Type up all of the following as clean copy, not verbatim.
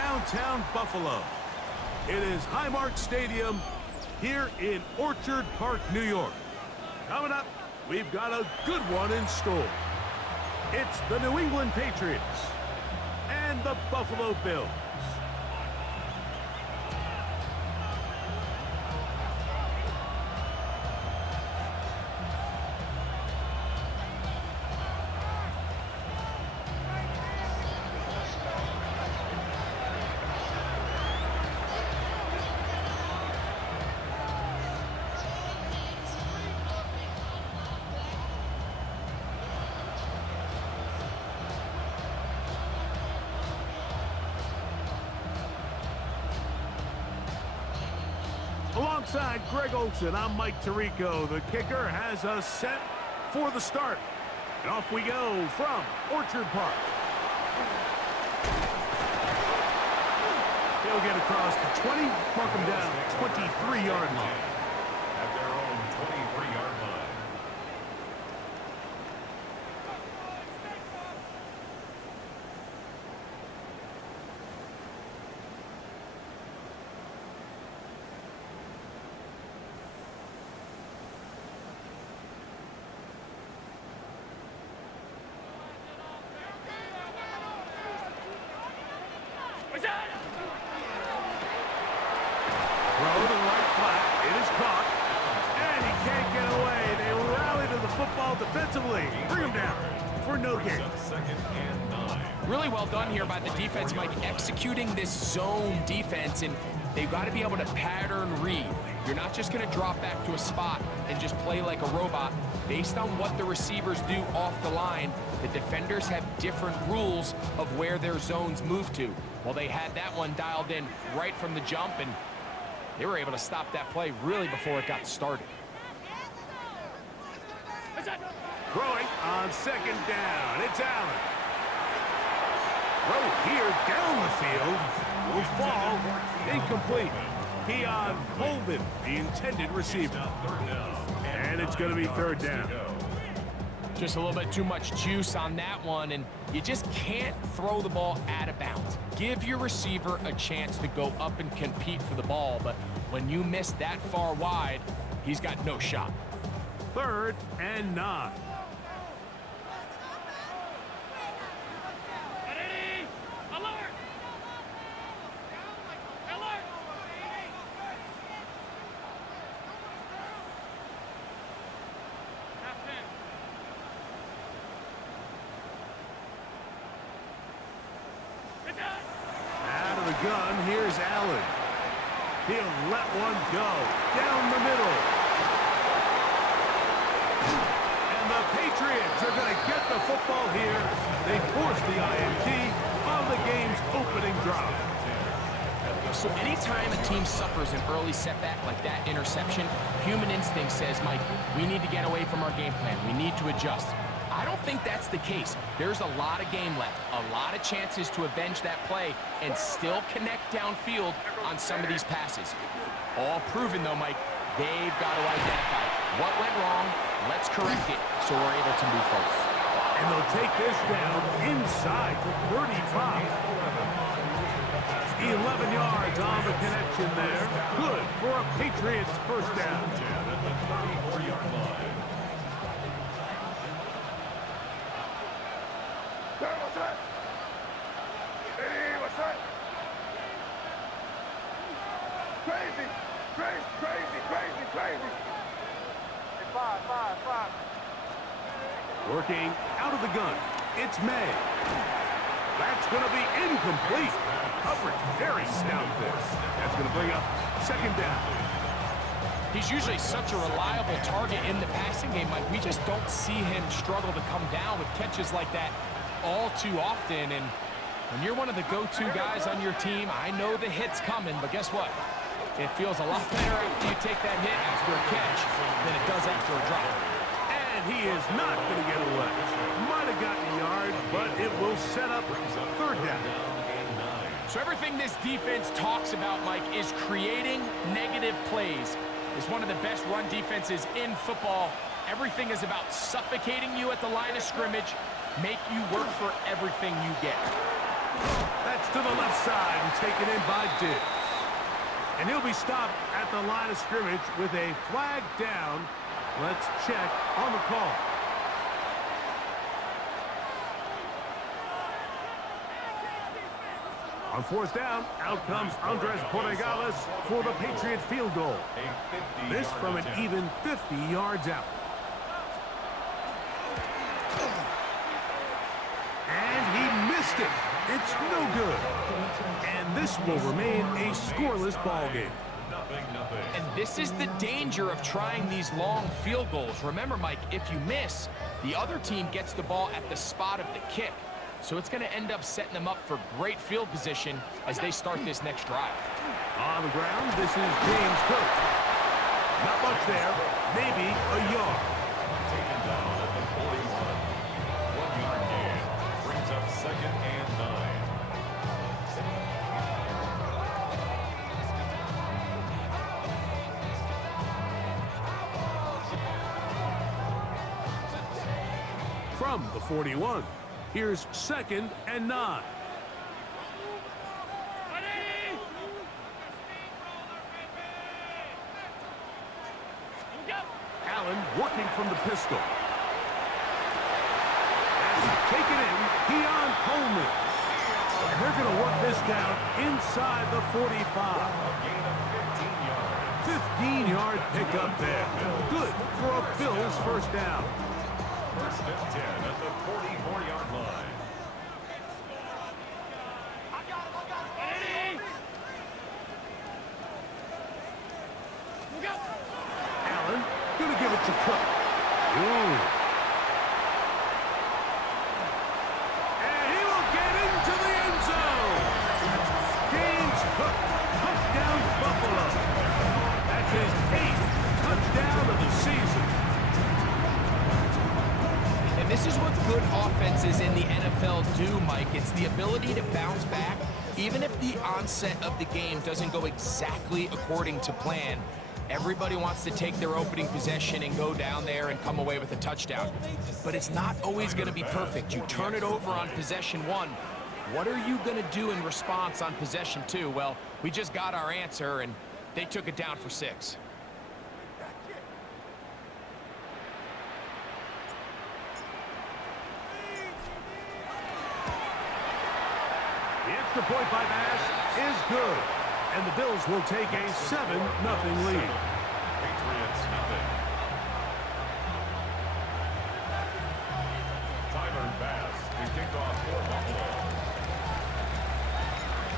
downtown Buffalo. It is Highmark Stadium here in Orchard Park, New York. Coming up, we've got a good one in store. It's the New England Patriots and the Buffalo Bills. Alongside Greg Olson, I'm Mike Tirico. The kicker has us set for the start. And off we go from Orchard Park. He'll get across the 20, mark him down at 23-yard line. At their own 23-yard line. Throw to the right flat. It is caught. And he can't get away. They rally to the football defensively. Bring him down for no gain. Second and 9. Really well done here by the defense, Mike, executing this zone defense, and they've got to be able to pattern read. You're not just going to drop back to a spot and just play like a robot. Based on what the receivers do off the line, the defenders have different rules of where their zones move to. Well, they had that one dialed in right from the jump, and they were able to stop that play really before it got started. Throwing on second down. It's Allen. Throw here down the field. Will fall. Incomplete. Keon Coleman, the intended receiver. And it's going to be third down. Just a little bit too much juice on that one, and you just can't throw the ball out of bounds. Give your receiver a chance to go up and compete for the ball, but when you miss that far wide, he's got no shot. Third and 9. Out of the gun, here's Allen. He'll let one go down the middle. And the Patriots are going to get the football here. They force the INT on the game's opening drive. So anytime a team suffers an early setback like that interception, human instinct says, Mike, we need to get away from our game plan. We need to adjust. I don't think that's the case. There's a lot of game left, a lot of chances to avenge that play and still connect downfield on some of these passes. All proven, though, Mike, they've got to identify what went wrong, let's correct it so we're able to move forward. And they'll take this down inside the 35. 11 yards on the connection there. Good for a Patriots first down. At the 34-yard line. Crazy. Five. Working out of the gun. It's May. That's going to be incomplete. Coverage very stout there. That's going to bring up second down. He's usually such a reliable target in the passing game, Mike. We just don't see him struggle to come down with catches like that all too often. And when you're one of the go-to guys on your team, I know the hit's coming, but guess what? It feels a lot better after you take that hit after a catch than it does after a drop. And he is not going to get away. Might have gotten a yard, but it will set up third down. So everything this defense talks about, Mike, is creating negative plays. It's one of the best run defenses in football. Everything is about suffocating you at the line of scrimmage, make you work for everything you get. That's to the left side and taken in by Diggs. And he'll be stopped at the line of scrimmage with a flag down. Let's check on the call. On fourth down, out comes Andres Portegales for the Patriot field goal. This from an even 50 yards out. And he missed it. It's no good. And this will remain a scoreless ball game. And this is the danger of trying these long field goals. Remember, Mike, if you miss, the other team gets the ball at the spot of the kick. So it's going to end up setting them up for great field position as they start this next drive. On the ground, this is James Cook. Not much there, maybe a yard. Taken down at the 41. 1 yard gain. Brings up 2nd and 9. From the 41, here's 2nd and 9. Allen working from the pistol. That's taken in, Keon Coleman. And they're going to work this down inside the 45. Gain of 15 yards. 15-yard pickup there. Good for a Bills first down. 1st and 10 at the 44-yard line. Allen going to give it to Cook. Ooh. And he will get into the end zone. James Cook, touchdown Buffalo. That's his 8th touchdown of the season. And this is what good offenses in the NFL do, Mike. It's the ability to bounce back, even if the onset of the game doesn't go exactly according to plan. Everybody wants to take their opening possession and go down there and come away with a touchdown. But it's not always going to be perfect. You turn it over on possession 1. What are you going to do in response on possession 2? Well, we just got our answer, and they took it down for 6. The extra point by Bass is good. And the Bills will take a 7-0 lead. Patriots nothing. Tyler Bass to kick off for Buffalo.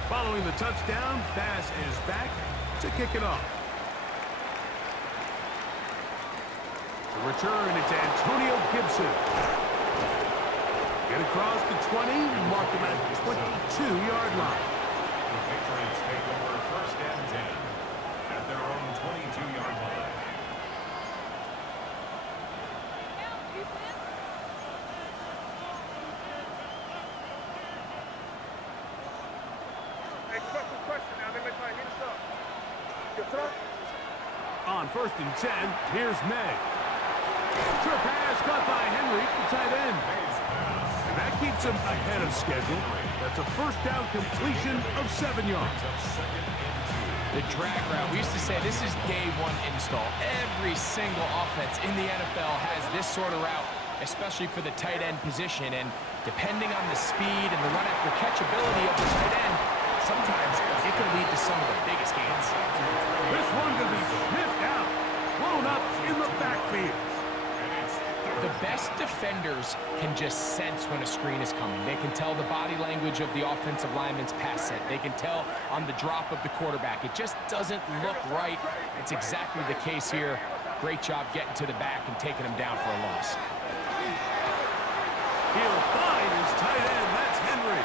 Following the touchdown, Bass is back to kick it off. The return, it's Antonio Gibson. Get across the 20, mark him at the 22-yard line. The Patriots take over 1st and 10 at their own 22-yard line. On 1st and 10, here's May. Short pass caught by Henry, the tight end. And that keeps him ahead of schedule. That's a first down completion of 7 yards. The drag route, we used to say this is day 1 install. Every single offense in the NFL has this sort of route, especially for the tight end position. And depending on the speed and the run-after-catch ability of the tight end, sometimes it can lead to some of the biggest gains. This one could be sniffed out, blown up in the backfield. The best defenders can just sense when a screen is coming. They can tell the body language of the offensive lineman's pass set. They can tell on the drop of the quarterback. It just doesn't look right. It's exactly the case here. Great job getting to the back and taking him down for a loss. He'll find his tight end. That's Henry.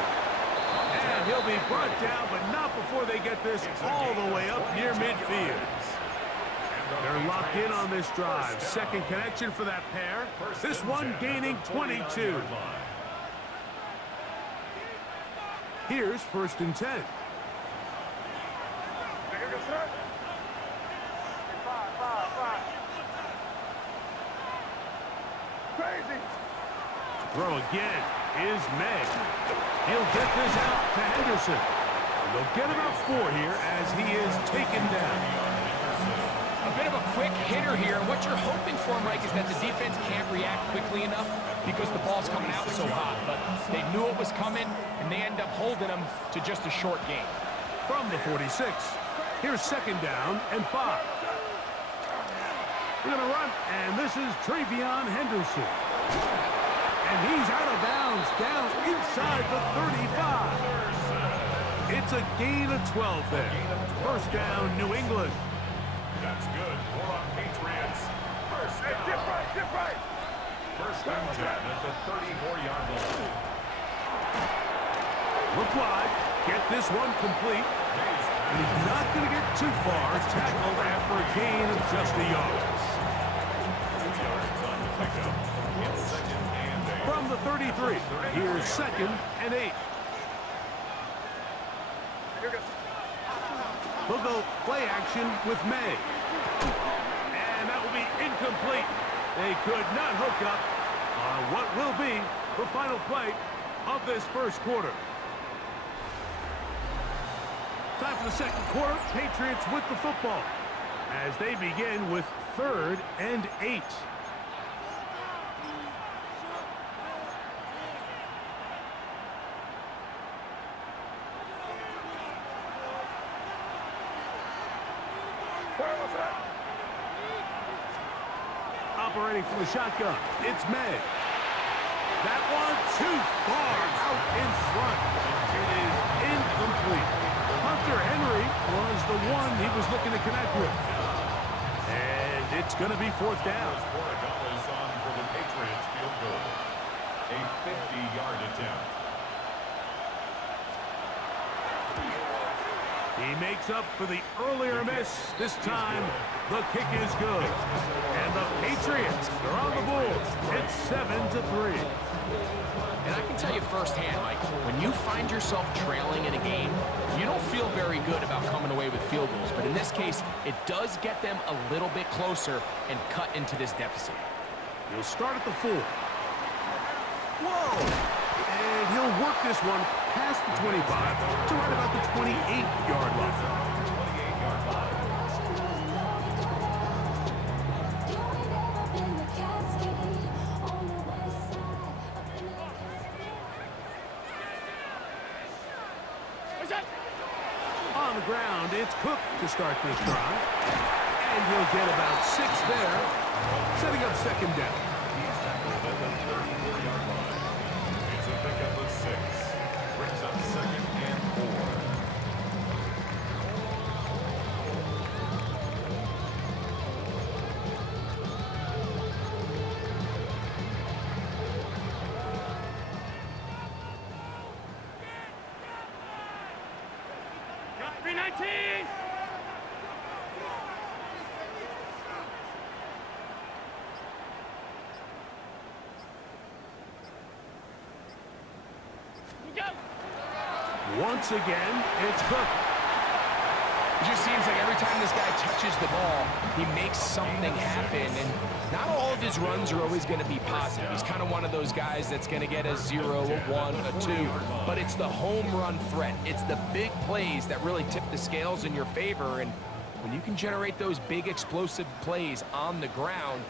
And he'll be brought down, but not before they get this all the way up near midfield. They're locked in on this drive. Second connection for that pair. This one gaining 22. Here's 1st and 10. Throw again. is May. He'll get this out to Henderson. And they'll get about 4 here as he is taken down. A bit of a quick hitter here. What you're hoping for, Mike, is that the defense can't react quickly enough because the ball's coming out so hot. But they knew it was coming, and they end up holding them to just a short gain. From the 46, here's 2nd down and 5. We're going to run, and this is Travion Henderson. And he's out of bounds, down inside the 35. It's a gain of 12 there. 1st down, New England. That's good for our Patriots. First down. Get right. First and 10 at the 34-yard line. Look wide. Get this one complete. And he's not going to get too far. Tackled after a gain of just a yard. 2 yards on the pickup. It's 2nd and 8. From the 33, here's 2nd and 8. We'll go play action with May. And that will be incomplete. They could not hook up on what will be the final play of this 1st quarter. Time for the 2nd quarter. Patriots with the football as they begin with 3rd and 8. Operating from the shotgun, it's May. That one too far out in front. It is incomplete. Hunter Henry was the one he was looking to connect with. And it's going to be 4th down. $4 on for the Patriots field goal. A 50-yard attempt. He makes up for the earlier miss. This time, the kick is good. And the Patriots are on the board. It's 7-3. And I can tell you firsthand, Mike, when you find yourself trailing in a game, you don't feel very good about coming away with field goals. But in this case, it does get them a little bit closer and cut into this deficit. He'll start at the 4. Whoa! And he'll work this one past the 25 to right about the 28-yard line. 28-yard line. On the ground, it's Cook to start this drive. And he'll get about 6 there, setting up 2nd down. He's tackled at the 34-yard line. It's a pickup of 6. Brings up 2nd and 4. Once again, it's Cook. It just seems like every time this guy touches the ball, he makes something happen. And not all of his runs are always going to be positive. He's kind of one of those guys that's going to get a 0, a 1, a 2. But it's the home run threat. It's the big plays that really tip the scales in your favor. And when you can generate those big explosive plays on the ground,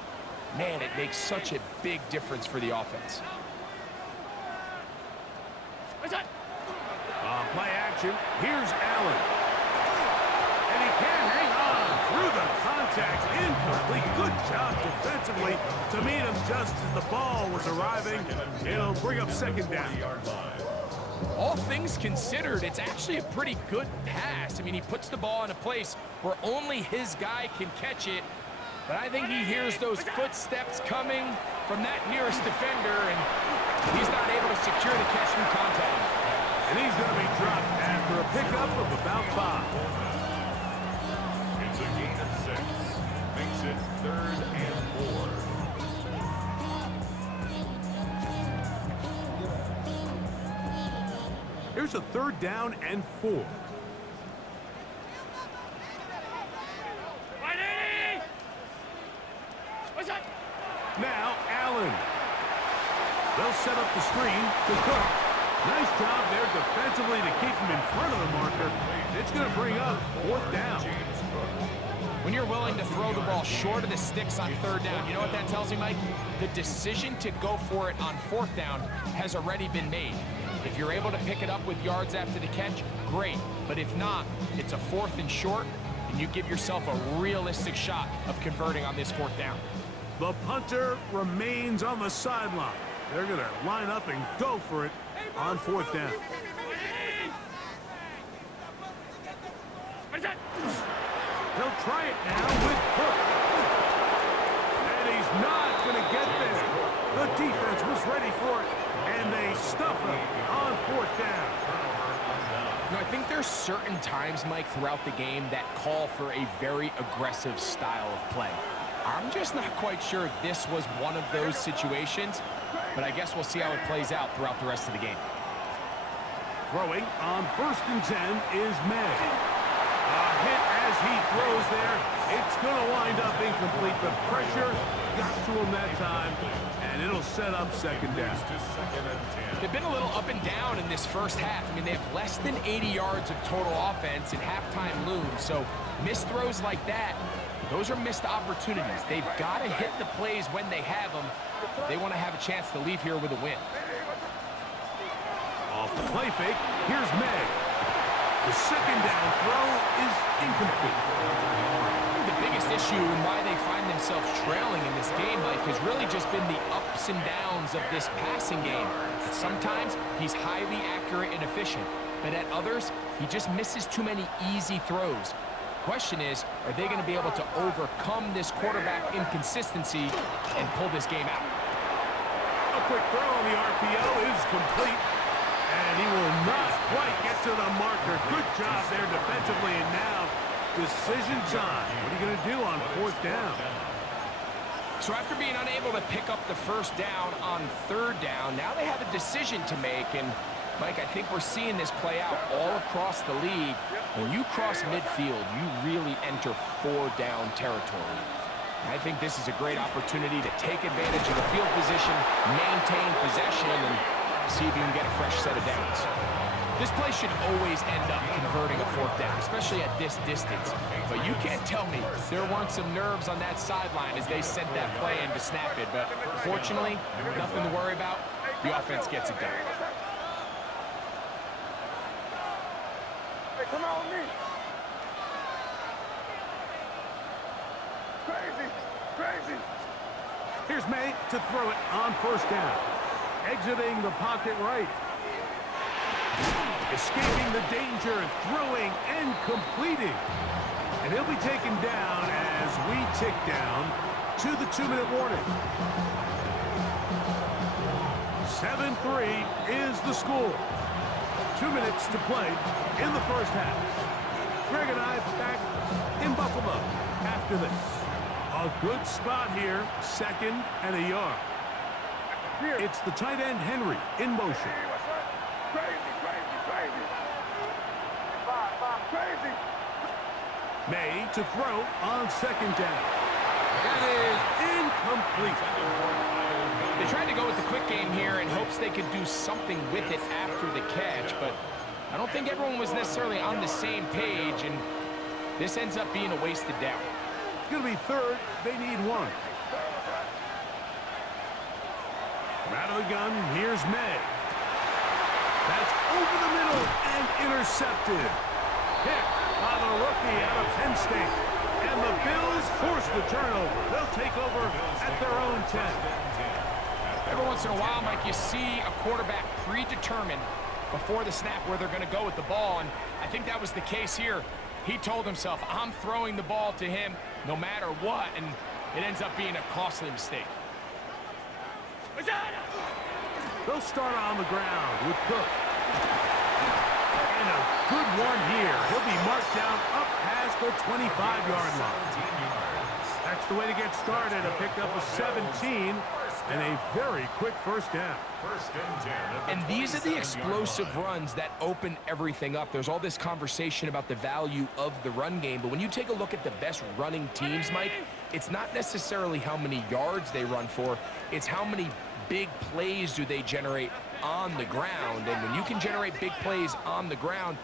man, it makes such a big difference for the offense. Play action. Here's Allen. And he can't hang on through the contact. Incomplete. Good job defensively to meet him just as the ball was arriving. It'll bring up 2nd down. All things considered, it's actually a pretty good pass. I mean, he puts the ball in a place where only his guy can catch it. But I think he hears those footsteps coming from that nearest defender, and he's not able to secure the catch through contact. And he's going to be dropped after a pickup of about 5. It's a gain of 6. Makes it 3rd and 4. Here's a 3rd down and 4. Now Allen. They'll set up the screen to Cook. Nice job there defensively to keep him in front of the marker. It's going to bring up 4th down. When you're willing to throw the ball short of the sticks on 3rd down, you know what that tells me, Mike? The decision to go for it on 4th down has already been made. If you're able to pick it up with yards after the catch, great. But if not, it's a 4th and short, and you give yourself a realistic shot of converting on this 4th down. The punter remains on the sideline. They're going to line up and go for it on 4th down. He'll try it now with Cook. And he's not going to get there. The defense was ready for it, and they stuff him on 4th down. You know, I think there's certain times, Mike, throughout the game that call for a very aggressive style of play. I'm just not quite sure if this was one of those situations, but I guess we'll see how it plays out throughout the rest of the game. Throwing on 1st and 10 is May. A hit as he throws there. It's going to wind up incomplete. The pressure got to him that time, and it'll set up 2nd down. They've been a little up and down in this first half. I mean, they have less than 80 yards of total offense and halftime looms, so missed throws like that, those are missed opportunities. They've got to hit the plays when they have them if they want to have a chance to leave here with a win. Off the play fake, here's May. The 2nd down throw is incomplete. The biggest issue and why they find themselves trailing in this game, Mike, has really just been the ups and downs of this passing game. Sometimes he's highly accurate and efficient, but at others, he just misses too many easy throws. Question is, are they going to be able to overcome this quarterback inconsistency and pull this game out? A quick throw on the RPO is complete, and he will not quite get to the marker. Good job there defensively, and now decision time. What are you going to do on 4th down? So after being unable to pick up the 1st down on 3rd down, now they have a decision to make, and Mike, I think we're seeing this play out all across the league. When you cross midfield, you really enter 4-down territory. I think this is a great opportunity to take advantage of the field position, maintain possession, and see if you can get a fresh set of downs. This play should always end up converting a 4th down, especially at this distance. But you can't tell me there weren't some nerves on that sideline as they sent that play in to snap it. But fortunately, nothing to worry about. The offense gets it done. Come on with me. Crazy, crazy. Here's May to throw it on 1st down. Exiting the pocket right. Escaping the danger, throwing and completing. And he'll be taken down as we tick down to the 2-minute warning. 7-3 is the score. 2 minutes to play in the first half. Greg and I back in Buffalo after this. A good spot here, 2nd and a yard. It's the tight end Henry in motion. Crazy, crazy, crazy. Crazy. May to throw on 2nd down. That is incomplete. They tried to go with the quick game here in hopes they could do something with it after the catch, but I don't think everyone was necessarily on the same page, and this ends up being a wasted down. It's going to be 3rd. They need 1. Out of the gun, here's May. That's over the middle and intercepted. Hit by the rookie out of Penn State. And the Bills force the turnover. They'll take over at their own 10. Every once in a while, Mike, you see a quarterback predetermined before the snap where they're going to go with the ball, and I think that was the case here. He told himself, I'm throwing the ball to him no matter what, and it ends up being a costly mistake. They'll start on the ground with Cook. And a good one here. He'll be marked down up past the 25-yard line. That's the way to get started. A pickup of 17 and a very quick 1st down. And these are the explosive runs that open everything up. There's all this conversation about the value of the run game, but when you take a look at the best running teams, Mike, it's not necessarily how many yards they run for, it's how many big plays do they generate on the ground. And when you can generate big plays on the ground,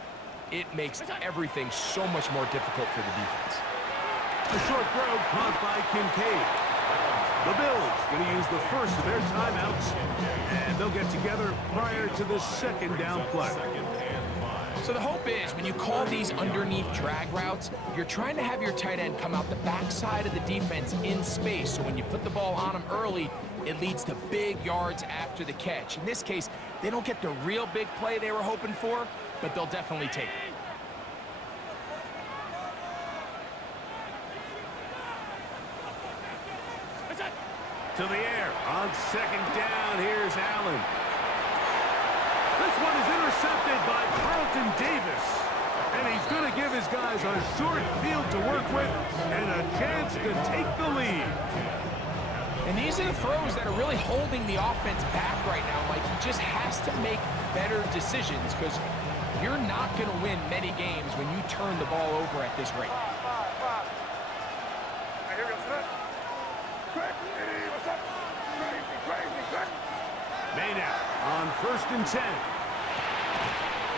it makes everything so much more difficult for the defense. A short throw caught by Kincaid. The Bills going to use the first of their timeouts, and they'll get together prior to the second down play. So the hope is when you call these underneath drag routes, you're trying to have your tight end come out the backside of the defense in space. So when you put the ball on him early, it leads to big yards after the catch. In this case, they don't get the real big play they were hoping for, but they'll definitely take it. To the air on second down. Here's Allen. This one is intercepted by Carlton Davis. And he's going to give his guys a short field to work with and a chance to take the lead. And these are the throws that are really holding the offense back right now, Mike. He just has to make better decisions because you're not going to win many games when you turn the ball over at this rate. Made out on 1st and 10.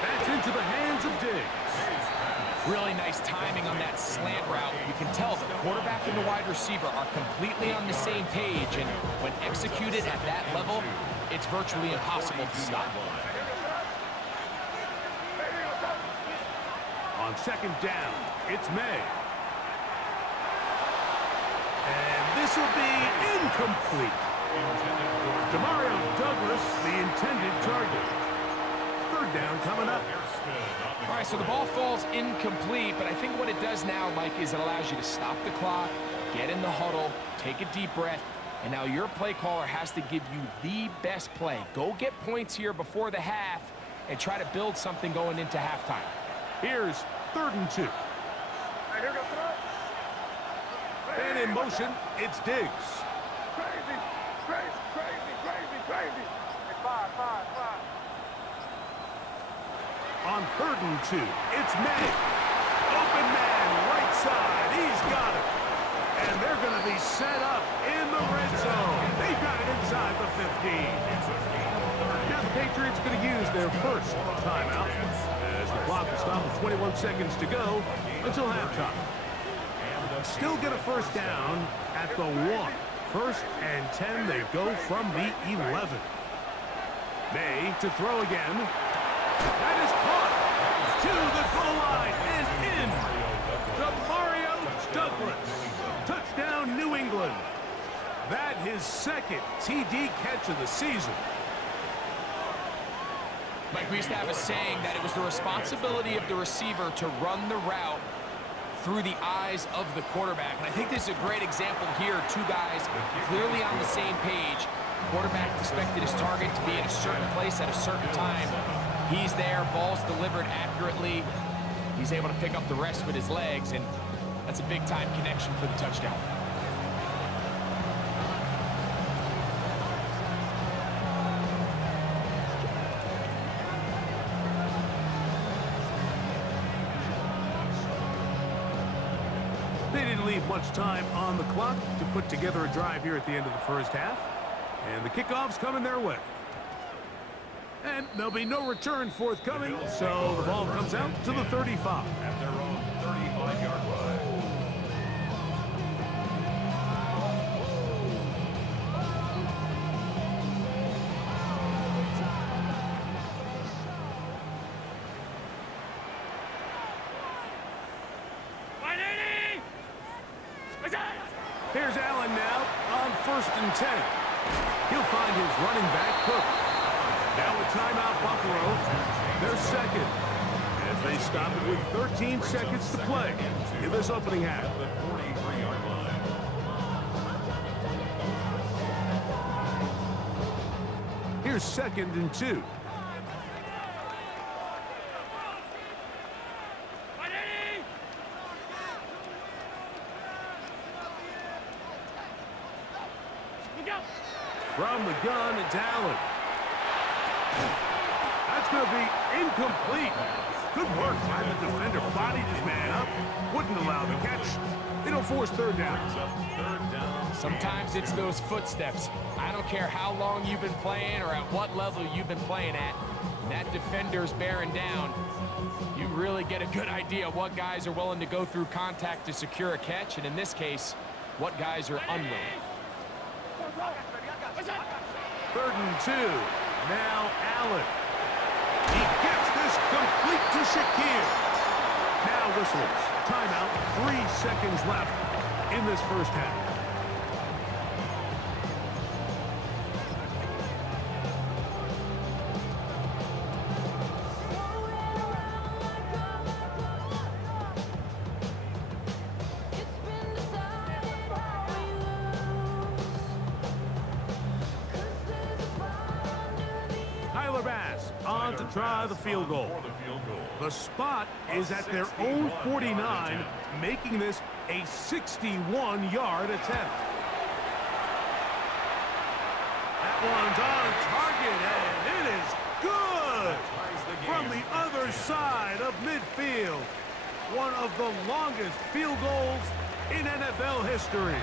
That's into the hands of Diggs. Really nice timing on that slant route. You can tell the quarterback and the wide receiver are completely on the same page, and when executed at that level, it's virtually impossible to stop. On second down, it's May. And this will be incomplete. Demario Douglas, the intended target. Third down coming up. All right, so the ball falls incomplete, but I think what it does now, Mike, is it allows you to stop the clock, get in the huddle, take a deep breath, and now your play caller has to give you the best play. Go get points here before the half and try to build something going into halftime. Here's 3rd and 2. And in motion, it's Diggs. On 3rd and 2, it's May. Open man, right side. He's got it. And they're going to be set up in the red zone. They've got it inside the 15. Now the Patriots going to use their first timeout as the clock will stop with 21 seconds to go until halftime. Still get a first down at the 1. 1st and 10, they go from the 11. May to throw again. That is caught to the goal line and in. Demario Douglas. Touchdown, New England. That his second TD catch of the season. Mike, we used to have a saying that it was the responsibility of the receiver to run the route through the eyes of the quarterback. And I think this is a great example here. Two guys clearly on the same page. Quarterback expected his target to be in a certain place at a certain time. He's there, ball's delivered accurately. He's able to pick up the rest with his legs, and that's a big-time connection for the touchdown. They didn't leave much time on the clock to put together a drive here at the end of the first half. And the kickoff's coming their way. And there'll be no return forthcoming, so the ball comes out to the 35. At their own 35-yard line. Here's Allen now on 1st and 10. He'll find his running back, Cook. Now a timeout, Buffalo. They're second as they stop it with 13 seconds to play in this opening half. The 43-yard line. Here's 2nd and 2. From the gun, it's Allen. That's going to be incomplete. Good work by the defender. Bodied his man up. Wouldn't allow the catch. They don't force third down. Sometimes it's those footsteps. I don't care how long you've been playing or at what level you've been playing at. When that defender's bearing down, you really get a good idea what guys are willing to go through contact to secure a catch, and in this case, what guys are unwilling. 3rd and 2. Now Allen. He gets this complete to Shakir. Now whistles. Timeout. 3 seconds left in this first half. On to try the field goal. The spot is at their own 49, making this a 61-yard attempt. That one's on target, and it is good from the other side of midfield. One of the longest field goals in NFL history.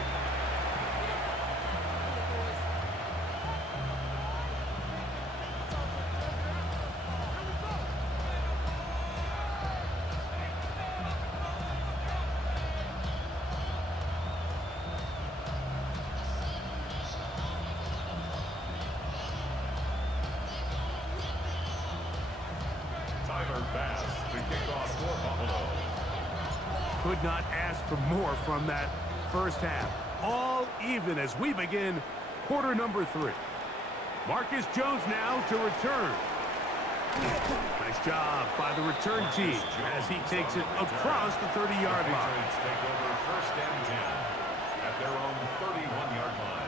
Could not ask for more from that first half. All even as we begin quarter number 3. Marcus Jones now to return. Nice job by the return team as he takes it across the 30-yard line. Take over 1st and 10 at their own 31-yard line.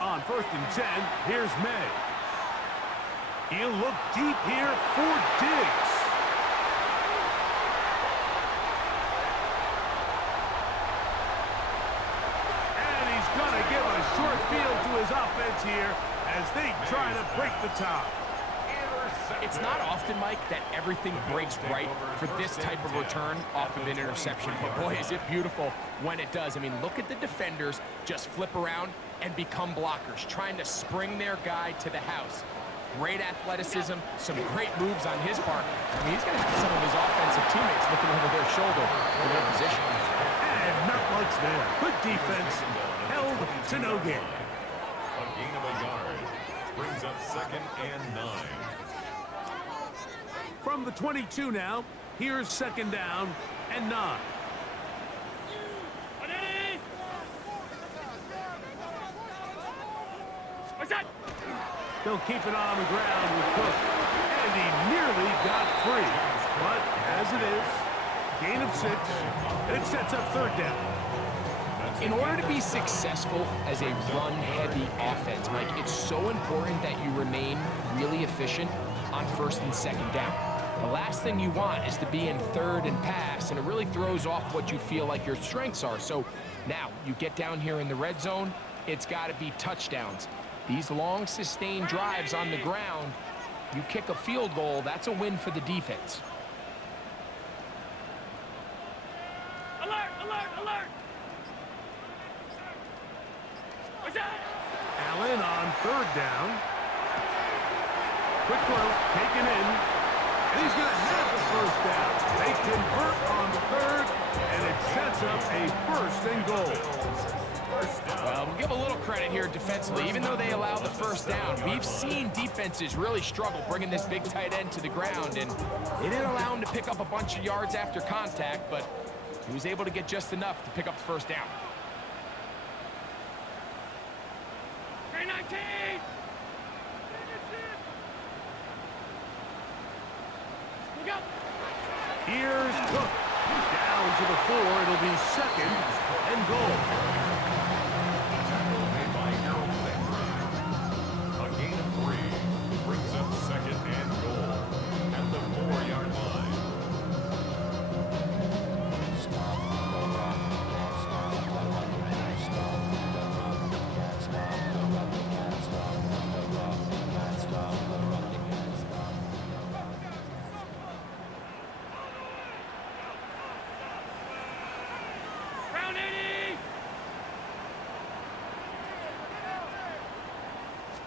On 1st and 10, here's May. He'll look deep here for Diggs. And he's going to give a short field to his offense here as they try to break the tie. It's not often, Mike, that everything breaks right for this type of return off of an interception. But boy, is it beautiful when it does. I mean, look at the defenders just flip around and become blockers, trying to spring their guy to the house. Great athleticism, some great moves on his part. I mean, he's going to have some of his offensive teammates looking over their shoulder for their position. And not much there. Good defense, held to no gain. A gain of a yard brings up 2nd and 9. From the 22 now, here's 2nd down and 9. They'll keep it on the ground with Cook. And he nearly got free. But as it is, gain of 6, and it sets up 3rd down. In order to be successful as a run-heavy offense, Mike, it's so important that you remain really efficient on 1st and 2nd down. The last thing you want is to be in 3rd and pass, and it really throws off what you feel like your strengths are. So now you get down here in the red zone, it's got to be touchdowns. These long, sustained drives on the ground, you kick a field goal, that's a win for the defense. Alert, alert, alert! What's that? Allen on 3rd down. Quick throw, taken in. And he's going to have the 1st down. They convert on 3rd, and it sets up a 1st and goal. Well, we'll give a little credit here defensively. Even though they allow the 1st down, we've seen defenses really struggle bringing this big tight end to the ground, and they didn't allow him to pick up a bunch of yards after contact, but he was able to get just enough to pick up the 1st down. 319! Look out! Here's Cook. Down to the 4. It'll be 2nd and goal. A gain of 3 brings up 2nd and goal at the 4-yard line.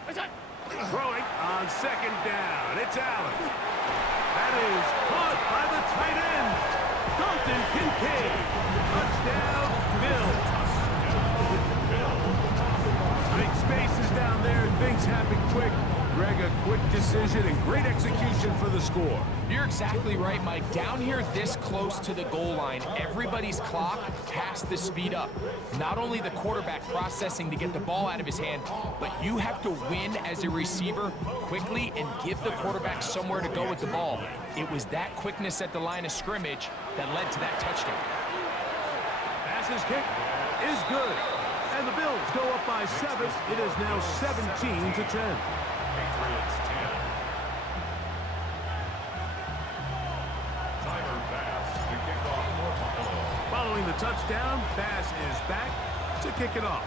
Throwing on second down. It's Allen. That is caught by the tight end. Dalton Kincaid. Touchdown, Bills. Tight spaces down there. Things happen quick. Greg, a quick decision and great execution for the score. You're exactly right, Mike. Down here this close to the goal line, everybody's clock has to speed up. Not only the quarterback processing to get the ball out of his hand, but you have to win as a receiver quickly and give the quarterback somewhere to go with the ball. It was that quickness at the line of scrimmage that led to that touchdown. Passes kick is good. And the Bills go up by 7. It is now 17-10. Patriots 10. Timer pass to kick off for Buffalo. Following the touchdown, pass is back to kick it off.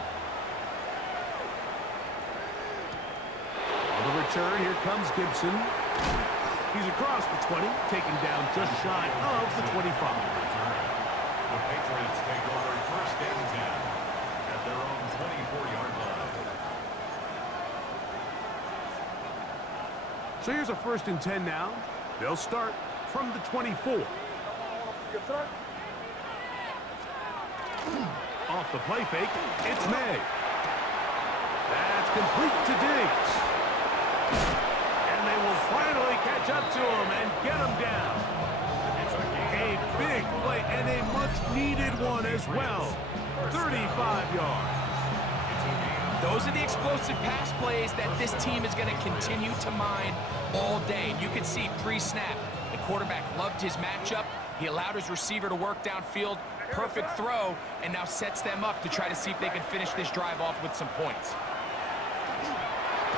On the return, here comes Gibson. He's across the 20, taken down just shy of the 25. The Patriots take over first and 10 at their own 24-yard line. So here's a first and 10 now. They'll start from the 24. Off the play fake, it's May. That's complete to Diggs. And they will finally catch up to him and get him down. A big play and a much-needed one as well. 35 yards. Those are the explosive pass plays that this team is going to continue to mine all day. You can see pre-snap, the quarterback loved his matchup. He allowed his receiver to work downfield, perfect throw, and now sets them up to try to see if they can finish this drive off with some points.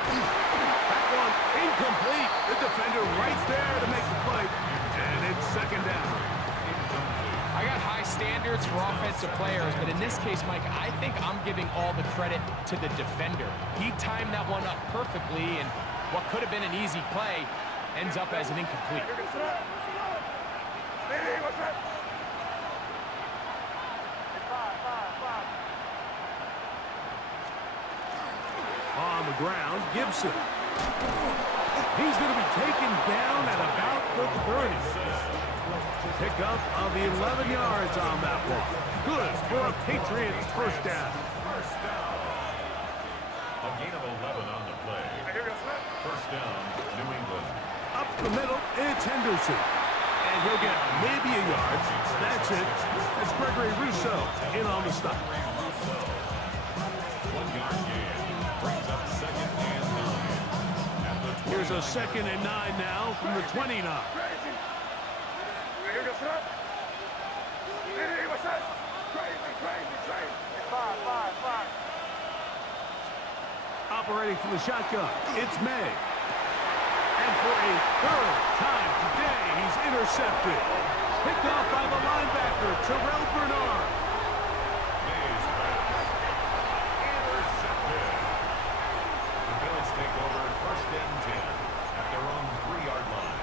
That one incomplete. The defender right there to make the play. And it's second down. I got high standards for offensive players, but in this case, Mike, I think I'm giving all the credit to the defender. He timed that one up perfectly, and what could have been an easy play ends up as an incomplete. On the ground, Gibson. He's going to be taken down at about the 30. Pickup of 11 yards on that one. Good for a Patriots first down. A gain of 11 on the play. First down, New England. Up the middle, it's Henderson. And he'll get maybe a yard. That's it. That's Gregory Rousseau in on the stop. 1 yard gain. Brings up second and 9. At the 20. Here's a second and 9 now from the 29. Operating from the shotgun, it's May. And for a third time today, he's intercepted. Picked off by the linebacker, Terrell Bernard. May's pass. Intercepted. The Bills take over first and 10 at their own 3-yard line.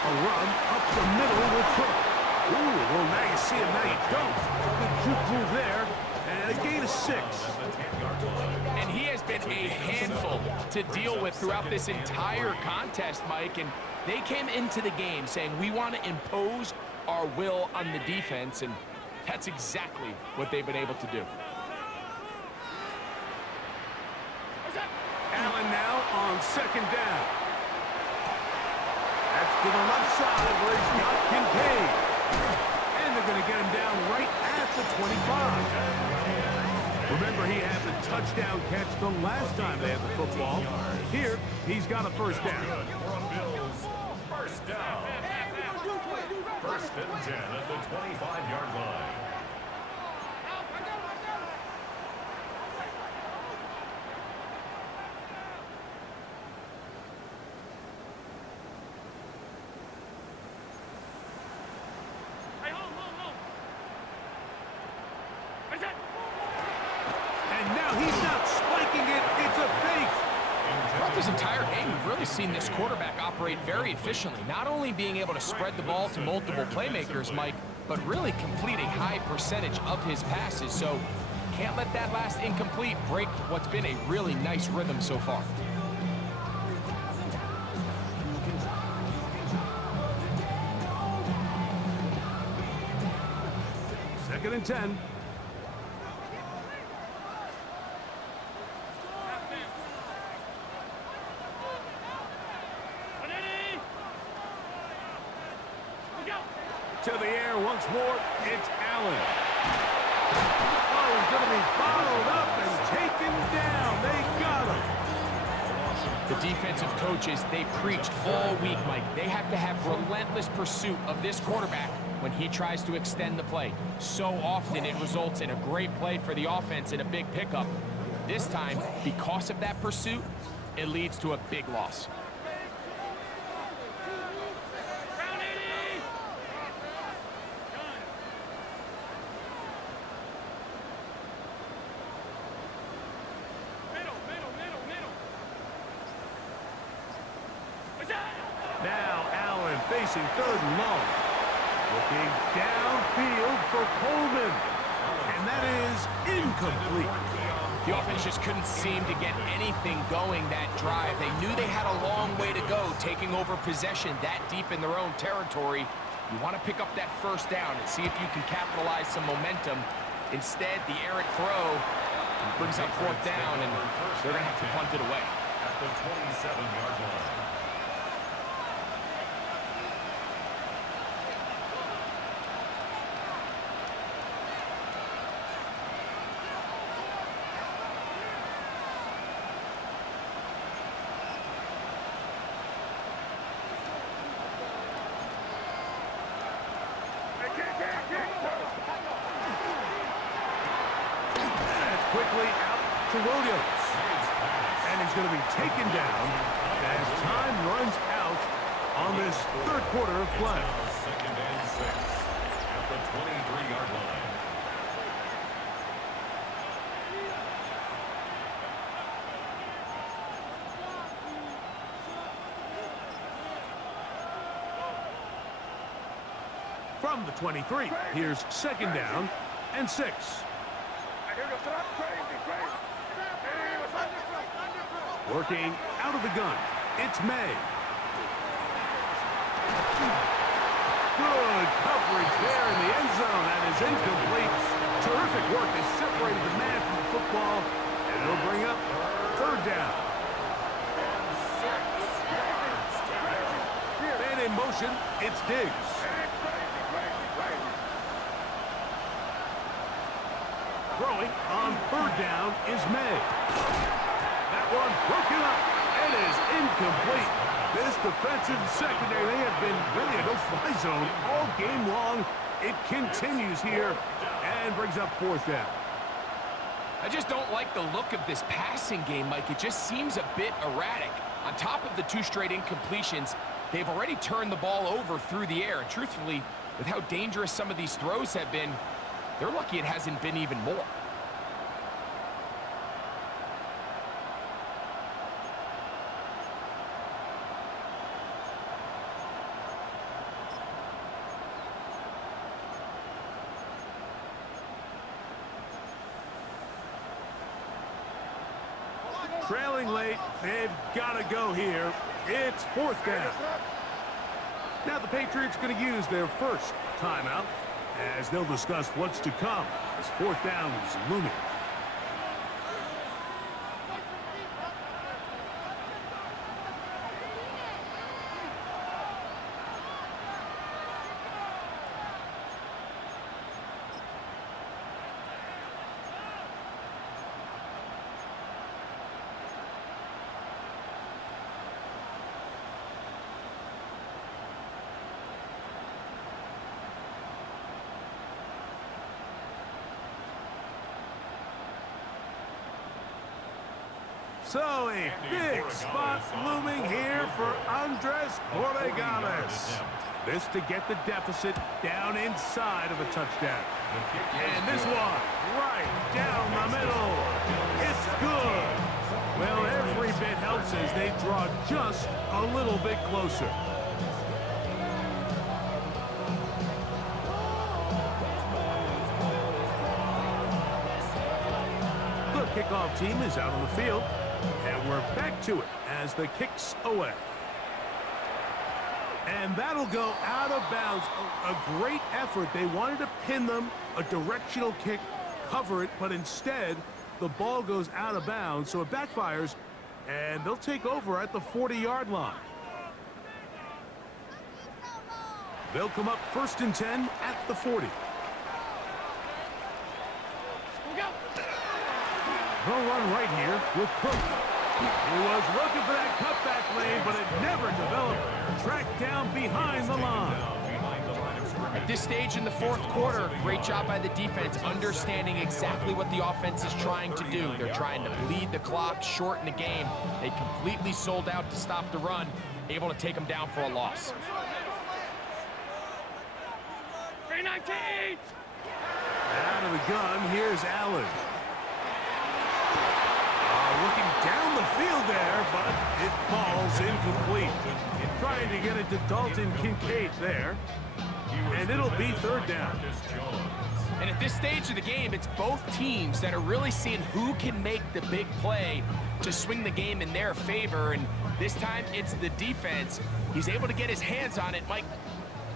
A run up the middle with Cook. Ooh, well, now you see him, now you don't. Good juke move there, and a gain of 6. And he has been a handful to deal with throughout this entire contest, Mike. And they came into the game saying, we want to impose our will on the defense, and that's exactly what they've been able to do. Allen now on second down. That's to the left side where he's got Kincaid. And they're going to get him down right at the 25. Remember, he had the touchdown catch the last time they had the football. Here, he's got a first down. Bills, first down. First and 10 at the 25-yard line. really seen this quarterback operate very efficiently, not only being able to spread the ball to multiple playmakers, Mike, but really complete a high percentage of his passes. So can't let that last incomplete break what's been a really nice rhythm so far. Second and 10. To the air once more, it's Allen. Oh, he's going to be bottled up and taken down. They got him. The defensive coaches, they preached all week, Mike. They have to have relentless pursuit of this quarterback when he tries to extend the play. So often it results in a great play for the offense and a big pickup. This time, because of that pursuit, it leads to a big loss. Now Allen facing third and long. Looking downfield for Coleman. And that is incomplete. The offense just couldn't seem to get anything going that drive. They knew they had a long way to go, taking over possession that deep in their own territory. You want to pick up that first down and see if you can capitalize some momentum. Instead, the errant throw brings up fourth down, and they're going to have to punt it away. At the 27-yard line. Quickly out to Williams. And he's going to be taken down as time runs out on this third quarter of play. Second and 6 at the 23-yard line. From the 23, here's second down and 6. Working out of the gun, it's May. Good coverage there in the end zone. That is incomplete. Terrific work has separated the man from the football, and it'll bring up third down. Man in motion, it's Diggs. Throwing on third down is May. That one broken up. It is incomplete. This defensive secondary, they have been really a no-fly zone all game long. It continues here and brings up fourth down. I just don't like the look of this passing game, Mike. It just seems a bit erratic. On top of the 2 straight incompletions, they've already turned the ball over through the air. And truthfully, with how dangerous some of these throws have been, they're lucky it hasn't been even more. Trailing late, they've got to go here. It's fourth down. Now the Patriots going to use their first timeout as they'll discuss what's to come as fourth down is looming. So a big spot looming here for Andres Borregames. This to get the deficit down inside of a touchdown. And this one right down the middle. It's good. Well, every bit helps as they draw just a little bit closer. The kickoff team is out on the field, and we're back to it as the kick's away. And that'll go out of bounds. A great effort. They wanted to pin them, a directional kick, cover it, but instead the ball goes out of bounds, so it backfires, and they'll take over at the 40-yard line. They'll come up 1st and 10 at the 40. They'll run right here with Cook. He was looking for that cutback lane, but it never developed. Tracked down behind the line. At this stage in the 4th quarter, great job by the defense understanding exactly what the offense is trying to do. They're trying to bleed the clock, shorten the game. They completely sold out to stop the run, able to take them down for a loss. 319! Out of the gun, here's Allen. Looking down the field there, but it falls incomplete. Trying to get it to Dalton Kincaid there. And it'll be 3rd down. And at this stage of the game, it's both teams that are really seeing who can make the big play to swing the game in their favor. And this time, it's the defense. He's able to get his hands on it. Mike,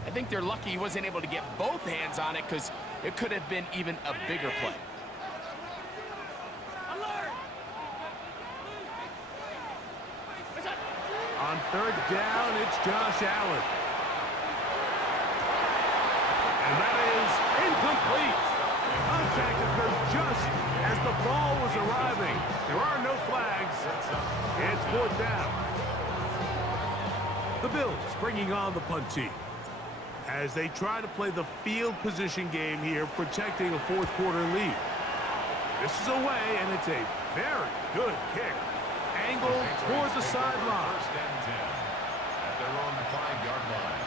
I think they're lucky he wasn't able to get both hands on it because it could have been even a bigger play. On 3rd down, it's Josh Allen. And that is incomplete. Contact occurred just as the ball was arriving. There are no flags. It's 4th down. The Bills bringing on the punt team as they try to play the field position game here, protecting a 4th quarter lead. This is away, and it's a very good kick. Angled toward the sideline. 1st and 10 at their own 5-yard line.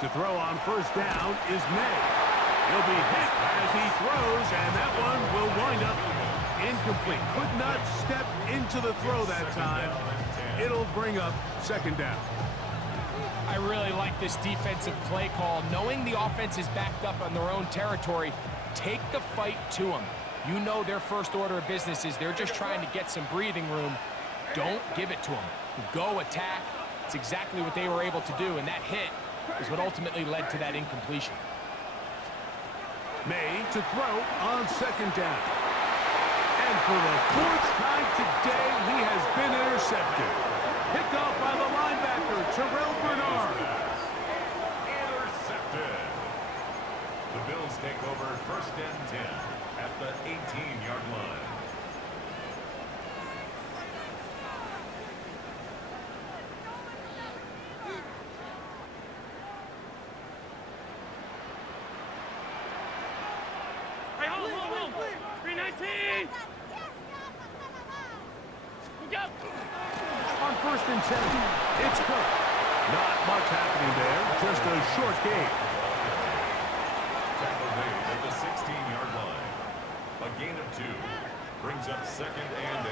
To throw on 1st down is May. He'll be hit as he throws, and that one will wind up incomplete. Could not step into the throw that time. It'll bring up 2nd down. I really like this defensive play call. Knowing the offense is backed up on their own territory, take the fight to them. You know their first order of business is they're just trying to get some breathing room. Don't give it to them. Go attack. It's exactly what they were able to do, and that hit is what ultimately led to that incompletion. May to throw on 2nd down. And for the 4th time today, he has been intercepted. Picked off by the linebacker, Terrell Bernard. Intercepted. The Bills take over 1st and 10 at the 18-yard line. Hey, hold. 319! On 1st and 10, it's Cook. Not much happening there, just a short gain. Tackle made at the 16-yard line. A gain of 2 brings up 2nd and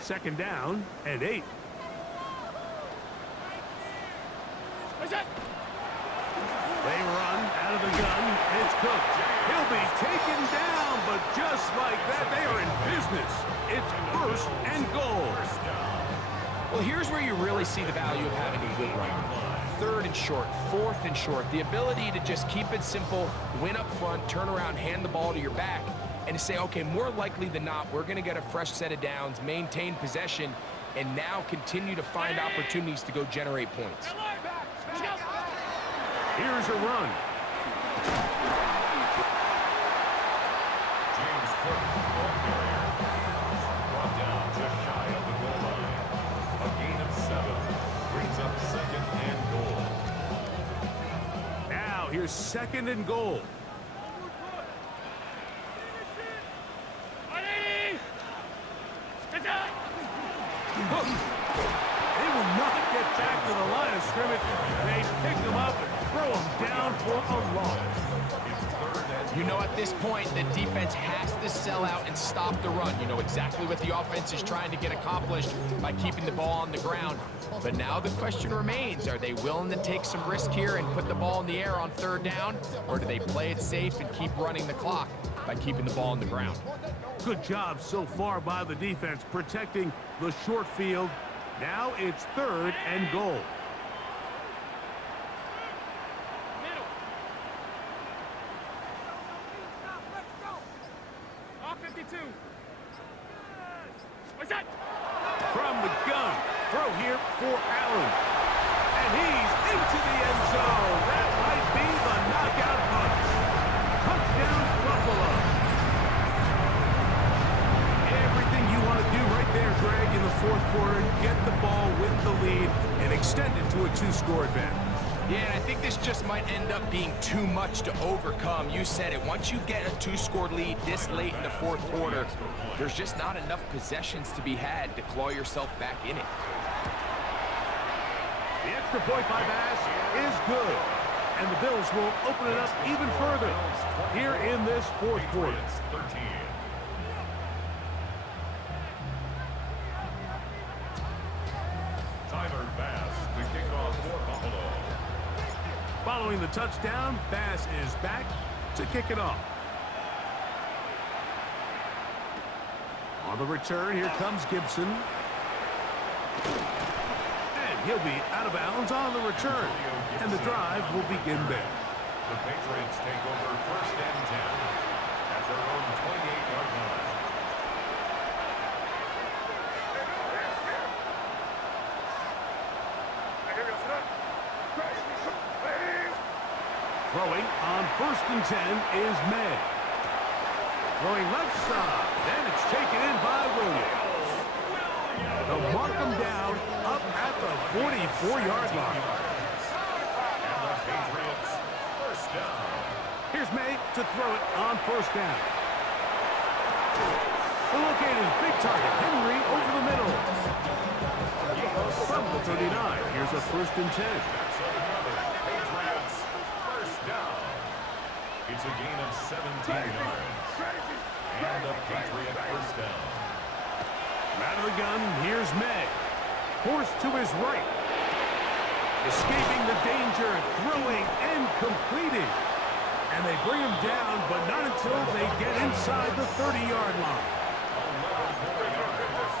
8. 2nd down and 8. They run out of the gun. It's Cook. He'll be taken down, but just like that, they are in business. It's 1st and goal. Well, here's where you really see the value of having a good run. 3rd and short, 4th and short. The ability to just keep it simple, win up front, turn around, hand the ball to your back, and to say, okay, more likely than not, we're going to get a fresh set of downs, maintain possession, and now continue to find opportunities to go generate points. Here's a run. James Cook, ball carrier. Brought down just shy of the goal line. A gain of 7 brings up 2nd and goal. Now here's 2nd and goal. Cook. They will not get back to the line of scrimmage. They pick him up and throw him down for a loss. You know, at this point, the defense has to sell out and stop the run. You know exactly what the offense is trying to get accomplished by keeping the ball on the ground. But now the question remains, are they willing to take some risk here and put the ball in the air on third down? Or do they play it safe and keep running the clock by keeping the ball on the ground? Good job so far by the defense protecting the short field. Now it's 3rd and goal. From the gun, throw here for Allen. And he's into the end zone. That might be the knockout punch. Touchdown, Buffalo. Everything you want to do right there, Greg, in the 4th quarter. Get the ball with the lead and extend it to a 2-score advantage. Yeah, and I think this just might end up being too much to overcome. You said it. Once you get a 2-score lead this late in the 4th quarter, there's just not enough possessions to be had to claw yourself back in it. The extra point by Bass is good. And the Bills will open it up even further here in this 4th quarter. 13. Tyler Bass to kick off for Buffalo. Following the touchdown, Bass is back to kick it off. On the return, here comes Gibson. And he'll be out of bounds on the return. And the drive will begin there. The Patriots take over 1st and 10 at their own 28-yard line. Throwing on 1st and 10 is May. Throwing left side, and it's taken in by Williams. They'll mark him down up at the 44-yard line. And the Patriots, 1st down. Here's May to throw it on 1st down. The locate is big target, Henry over the middle. From the 39, here's a 1st and 10. That's another Patriots, 1st down. It's a gain of 17 yards. And a Patriot 1st down. Out of the gun, here's May. Forced to his right. Escaping the danger, throwing and completing. And they bring him down, but not until they get inside the 30-yard line. 11 more yards.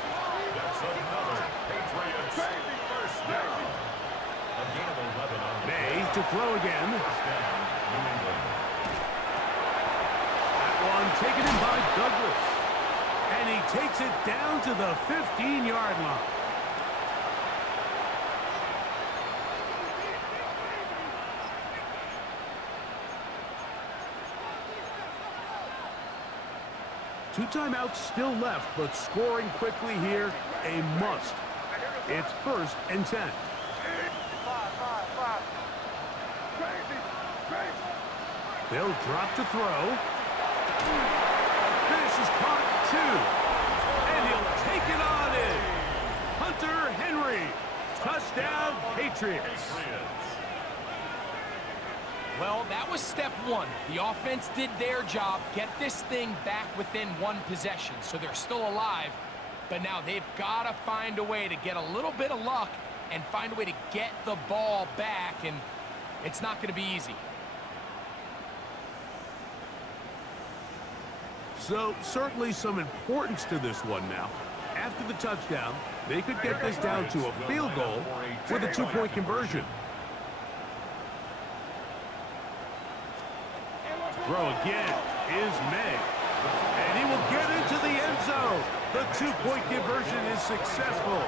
That's another Patriots 1st down. A gain of 11 on the May to throw again. 1st down, New England. That one taken in by Douglas. And he takes it down to the 15-yard line. Two timeouts still left, but scoring quickly here, a must. It's 1st and 10. They'll drop to throw. This is caught 2. And he'll take it on in. Hunter Henry. Touchdown, Patriots. Well, that was step 1. The offense did their job, get this thing back within 1 possession, so they're still alive. But now they've got to find a way to get a little bit of luck and find a way to get the ball back, and it's not going to be easy. So, certainly some importance to this one now. After the touchdown, they could get this down to a field goal with a 2-point conversion. Throw again is May. And he will get into the end zone. The 2-point conversion is successful.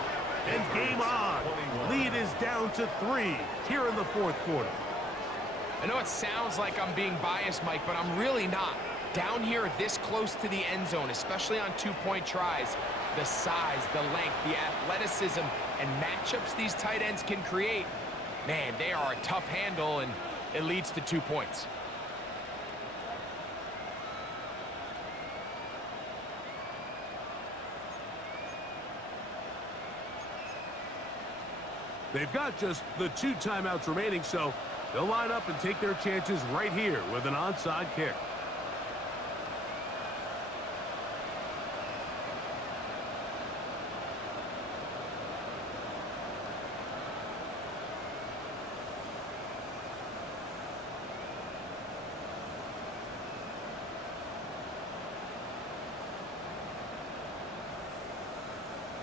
And game on. Lead is down to 3 here in the 4th quarter. I know it sounds like I'm being biased, Mike, but I'm really not. Down here this close to the end zone, especially on 2-point tries, the size, the length, the athleticism, and matchups these tight ends can create, man, they are a tough handle, and it leads to 2 points. They've got just the 2 timeouts remaining, so they'll line up and take their chances right here with an onside kick.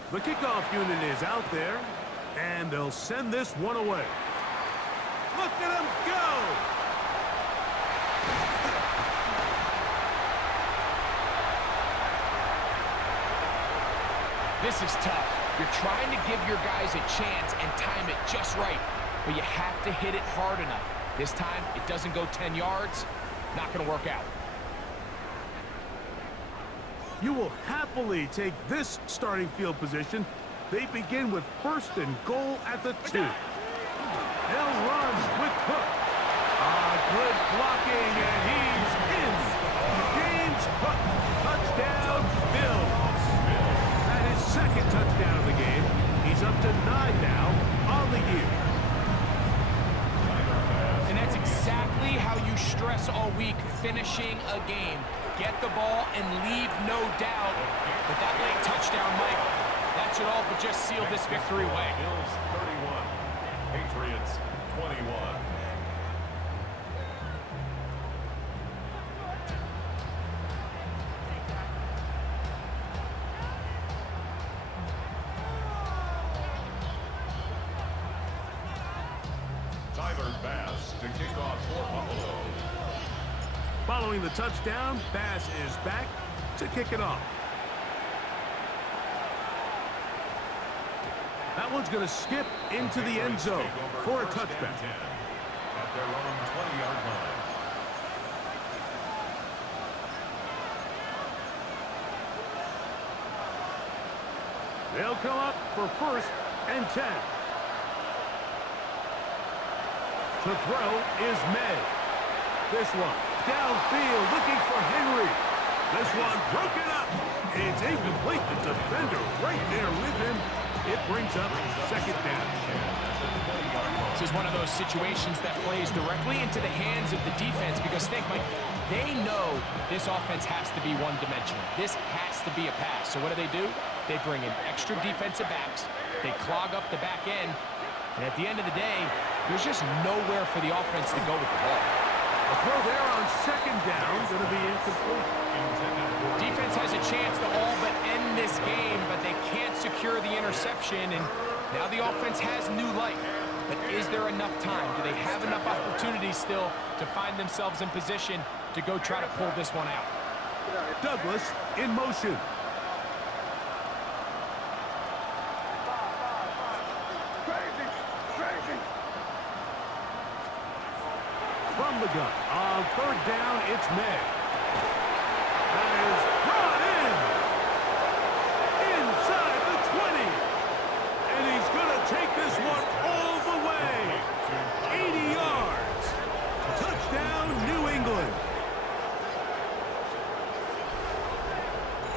The kickoff unit is out there, and they'll send this one away. Look at him go! This is tough. You're trying to give your guys a chance and time it just right, but you have to hit it hard enough. This time, it doesn't go 10 yards. Not going to work out. You will happily take this starting field position. They begin with 1st and goal at the 2. They'll run with Cook. Good blocking, and he's in. James Cook, touchdown, Bills. That is 2nd touchdown of the game. He's up to 9 now on the year. And that's exactly how you stress all week, finishing a game. Get the ball and leave no doubt. But that late touchdown, Mike, that should all but just seal this victory away. Bills 31, Patriots 21. Tyler Bass to kick off for Buffalo. Following the touchdown, Bass is back to kick it off. That one's going to skip into the end zone for a touchback. At their own 20-yard line. They'll come up for 1st and 10. The throw is made. This one downfield looking for Henry. This one broken up. It's incomplete. The defender right there with him. It brings up 2nd down. This is one of those situations that plays directly into the hands of the defense because, think, Mike, they know this offense has to be one-dimensional. This has to be a pass. So what do? They bring in extra defensive backs. They clog up the back end. And at the end of the day, there's just nowhere for the offense to go with the ball. A throw there on 2nd down, going to be incomplete. Defense has a chance to all but end this game, but they can't secure the interception, and now the offense has new life. But is there enough time? Do they have enough opportunities still to find themselves in position to go try to pull this one out? Douglas in motion. From the gun, on 3rd down, it's May. That is brought in. Inside the 20. And he's going to take this one all the way. 80 yards. Touchdown, New England.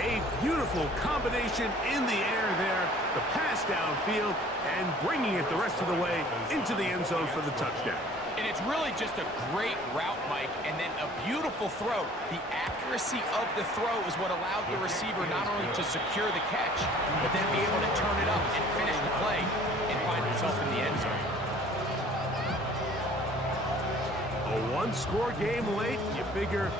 A beautiful combination in the air there. The pass downfield and bringing it the rest of the way into the end zone for the touchdown. And it's really just a great route, Mike, and then a beautiful throw. The accuracy of the throw is what allowed the receiver not only to secure the catch, but then be able to turn it up and finish the play and find himself in the end zone. A 1-score game late. You figure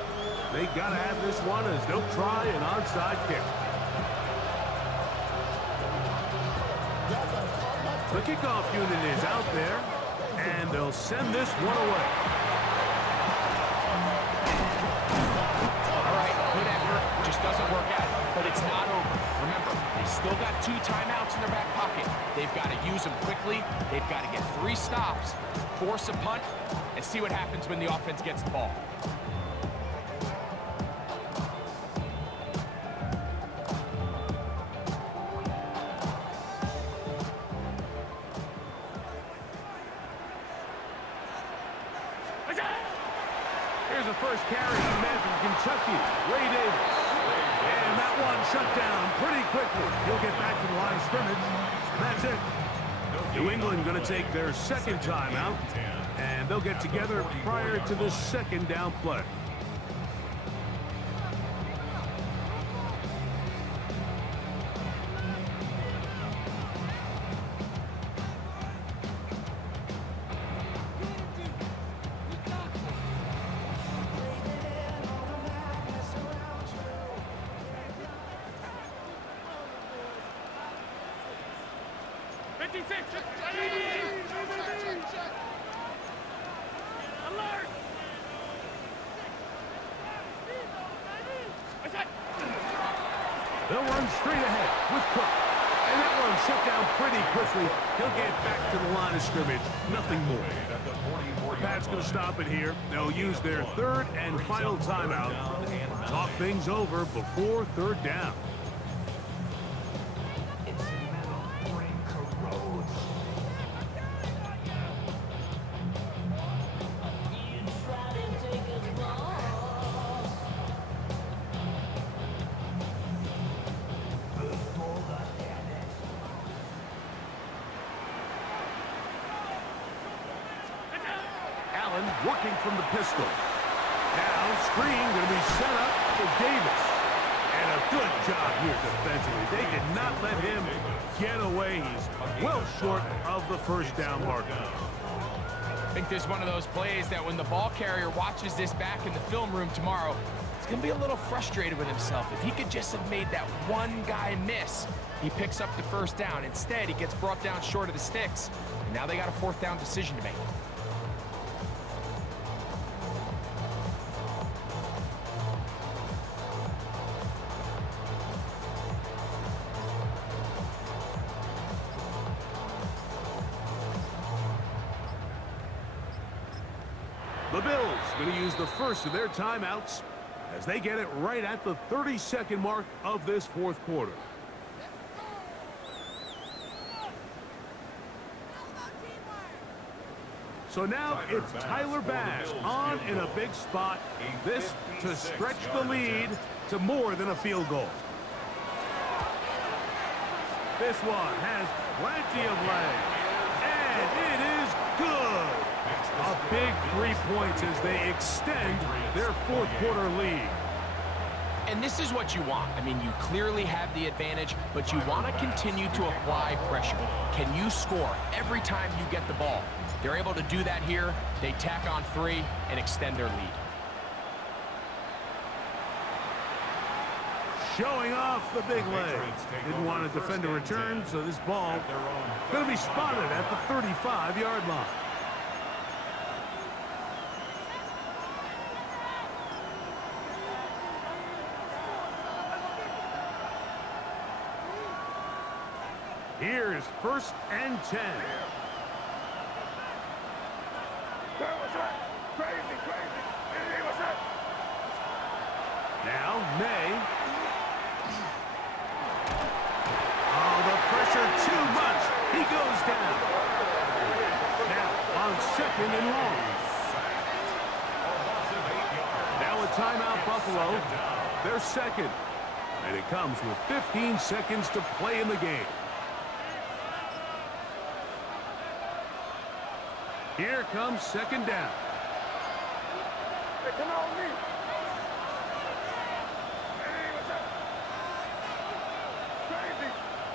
they got to have this one as they'll try an onside kick. The kickoff unit is out there. And they'll send this one away. All right, good effort. Just doesn't work out, but it's not over. Remember, they still got 2 timeouts in their back pocket. They've got to use them quickly. They've got to get 3 stops, force a punt, and see what happens when the offense gets the ball. Here's the first carry from man from Kentucky, Ray Davis. And that one shut down pretty quickly. He'll get back to the line of scrimmage. And that's it. New England going to take their second timeout, and they'll get together prior to the second down play. They'll run straight ahead with Cook. And that one shut down pretty quickly. He'll get back to the line of scrimmage. Nothing more. The Pats going to stop it here. They'll use their third and final timeout. Talk things over before third down. Working from the pistol. Now, screen going to be set up for Davis. And a good job here defensively. They did not let him get away. He's well short of the first down marker. I think there's one of those plays that when the ball carrier watches this back in the film room tomorrow, he's going to be a little frustrated with himself. If he could just have made that one guy miss, he picks up the first down. Instead, he gets brought down short of the sticks. And now they got a fourth down decision to make. The Bills going to use the first of their timeouts as they get it right at the 30-second mark of this fourth quarter. So now it's Tyler Bass on in a big spot. This to stretch the lead to more than a field goal. This one has plenty of leg, and it is good. A big 3 points as they extend their fourth quarter lead. And this is what you want. I mean, you clearly have the advantage, but you want to continue to apply pressure. Can you score every time you get the ball? They're able to do that here. They tack on 3 and extend their lead. Showing off the big leg. Didn't want to defend a return, so this ball going to be spotted at the 35-yard line. Here's 1st and 10. Now, May. Oh, the pressure too much. He goes down. Now, on 2nd and long. Now a timeout, Buffalo. They're second. And it comes with 15 seconds to play in the game. Here comes 2nd down. Hey, come on, me.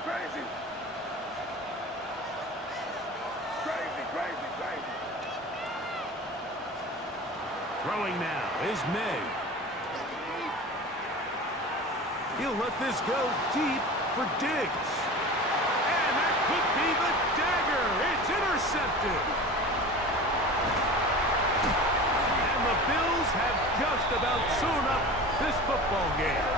Crazy. Throwing now is May. He'll let this go deep for Diggs. And that could be the dagger. It's intercepted. And the Bills have just about sewn up this football game.